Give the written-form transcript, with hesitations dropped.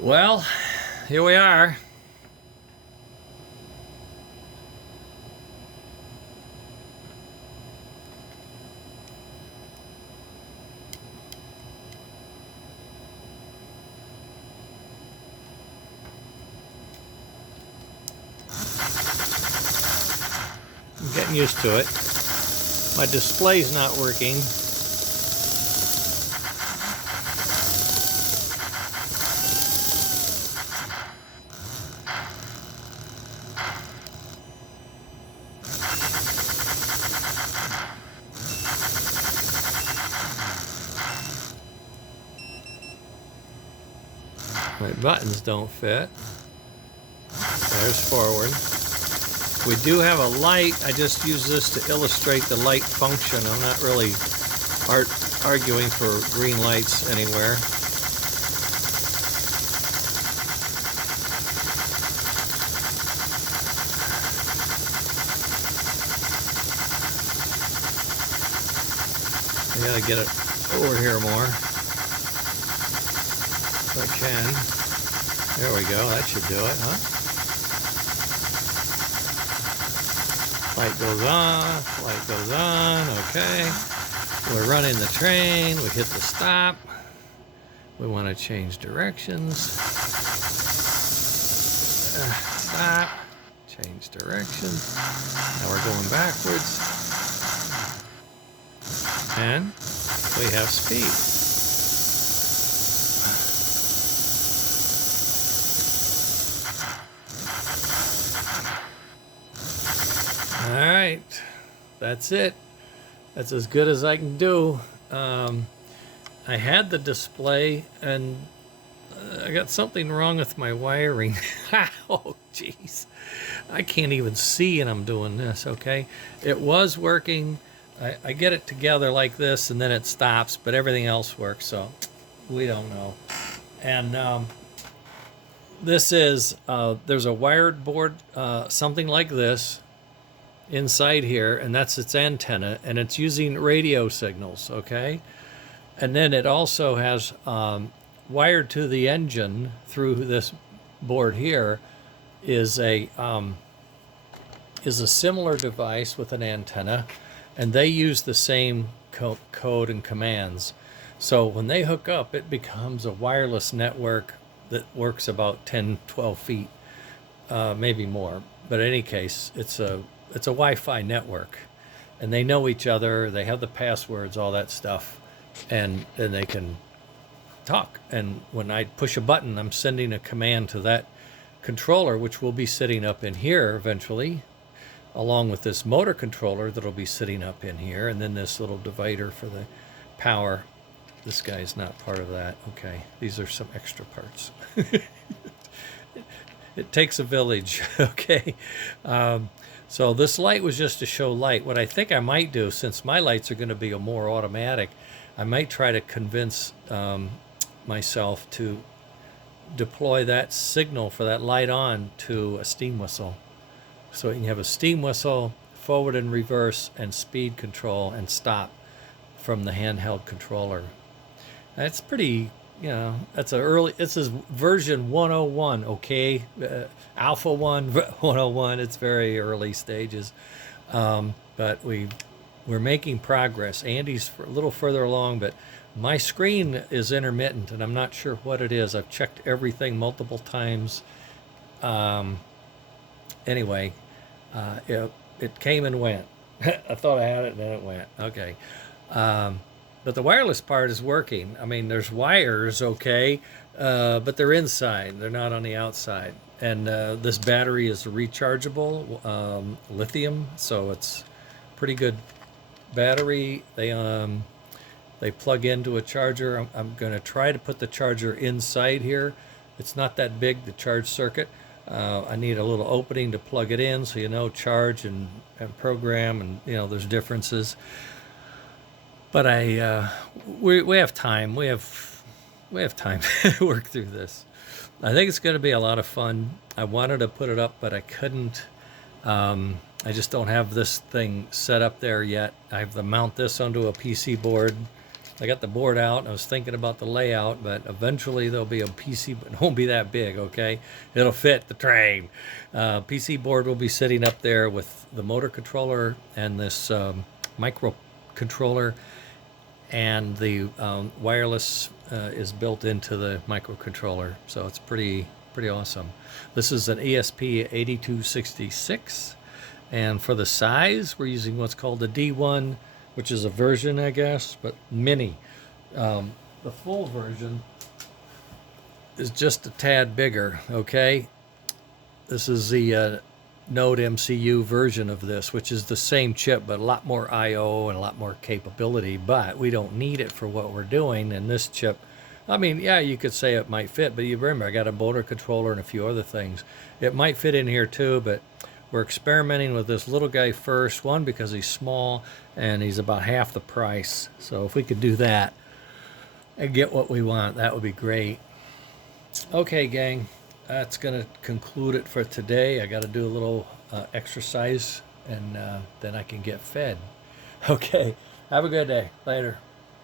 Well, here we are. I'm getting used to it. My display's not working. My buttons don't fit. There's forward. We do have a light. I just use this to illustrate the light function. I'm not really arguing for green lights anywhere. I gotta get it over here more if I can. There we go. That should do it, huh? Light goes off, light goes on, okay. We're running the train, we hit the stop. We want to change directions. Stop, change directions. Now we're going backwards. And we have speed. All right, that's it. That's as good as I can do. I had the display and I got something wrong with my wiring. Oh, jeez. I can't even see and I'm doing this, okay? It was working. I get it together like this and then it stops, but everything else works, so we don't know. And this is, there's a wired board, something like this, inside here, and that's its antenna, and it's using radio signals, okay? And then it also has wired to the engine through this board here is a similar device with an antenna, and they use the same code and commands. So when they hook up, it becomes a wireless network that works about 10, 12 feet, maybe more. But in any case, it's a Wi-Fi network, and they know each other. They have the passwords, all that stuff, and then they can talk. And when I push a button, I'm sending a command to that controller, which will be sitting up in here eventually, along with this motor controller that'll be sitting up in here, and then this little divider for the power. This guy's not part of that. Okay, these are some extra parts. It takes a village. Okay. So this light was just to show light. What I think I might do, since my lights are going to be a more automatic, I might try to convince myself to deploy that signal for that light on to a steam whistle. So you can have a steam whistle, forward and reverse, and speed control and stop from the handheld controller. That's pretty, that's an early, this is version 101, okay? Alpha 1, 101, it's very early stages. But we're making progress. Andy's a little further along, but my screen is intermittent, and I'm not sure what it is. I've checked everything multiple times. Anyway, it came and went. I thought I had it, and then it went. Okay. But the wireless part is working. I mean, there's wires, okay, but they're inside. They're not on the outside. And this battery is rechargeable, lithium, so it's pretty good battery. They plug into a charger. I'm going to try to put the charger inside here. It's not that big, the charge circuit. I need a little opening to plug it in, so charge and program, and there's differences. But we have time. We have time to work through this. I think it's going to be a lot of fun. I wanted to put it up, but I couldn't. I just don't have this thing set up there yet. I have to mount this onto a PC board I got the board out and I was thinking about the layout, but eventually there'll be a PC, but it won't be that big, okay? It'll fit the train. PC board will be sitting up there with the motor controller and this microcontroller, and the wireless is built into the microcontroller, so it's pretty awesome. This is an ESP8266, and for the size, we're using what's called the D1, which is a version, I guess, but mini. The full version is just a tad bigger, okay? This is the Node MCU version of this, which is the same chip, but a lot more I/O and a lot more capability, but we don't need it for what we're doing. And this chip, I mean, yeah, you could say it might fit, but you remember, I got a motor controller and a few other things. It might fit in here too, but we're experimenting with this little guy first, one, because he's small and he's about half the price. So if we could do that and get what we want, that would be great. Okay, gang, that's going to conclude it for today. I got to do a little exercise, and then I can get fed. Okay, have a good day. Later.